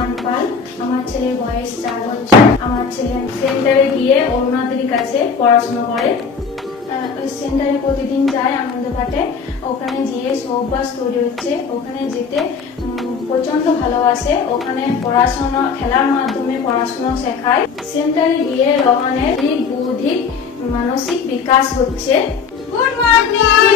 রোহান পাল। আমার ছেলের বয়স 4 বছর। আমার ছেলে সেন্টারে গিয়ে অরুণাদির কাছে পড়াশোনা করে। ওই সেন্টারে প্রতিদিন যায় আনন্দঘাটে। ওখানে গিয়ে অভ্যাস তৈরি হচ্ছে। ওখানে যেতে প্রচন্ড ভালোবাসে। ওখানে পড়াশোনা খেলার মাধ্যমে পড়াশোনা শেখায়। সেন্টারে গিয়ে রোহানের বৌদ্ধিক মানসিক বিকাশ হচ্ছে। Good morning.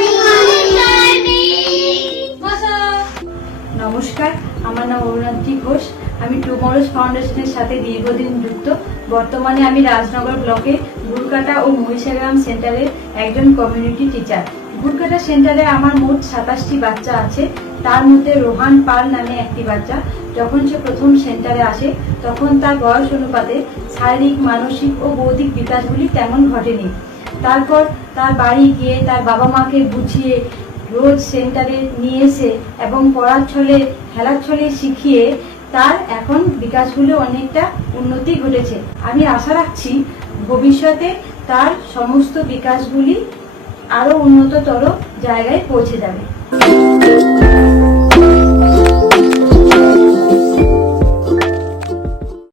নমস্কার, আমার নাম অরুণাদি ঘোষ। আমি টুমরোজ ফাউন্ডেশনের সাথে দীর্ঘদিন যুক্ত। বর্তমানে আমি রাজনগর ব্লকে গুরকাটা ও মহিষাগ্রাম সেন্টারের একজন কমিউনিটি টিচার। গুরকাটা সেন্টারে আমার মোট 27টি বাচ্চা আছে। তার মধ্যে রোহান পাল নামে একটি বাচ্চা। যখন সে প্রথম সেন্টারে আসে তখন তার বয়স অনুপাতে শারীরিক, মানসিক ও বৌদ্ধিক বিকাশগুলি তেমন ঘটেনি। তারপর তার বাড়ি গিয়ে তার বাবা মাকে বুঝিয়ে রোজ সেন্টারে নিয়ে এসে এবং পড়ার ছলে খেলার ছলে শিখিয়ে তার এখন বিকাশগুলো অনেকটা উন্নতি ঘটেছে। আমি আশা রাখছি ভবিষ্যতে তার সমস্ত বিকাশগুলি আরো উন্নততর জায়গায় পৌঁছে যাবে।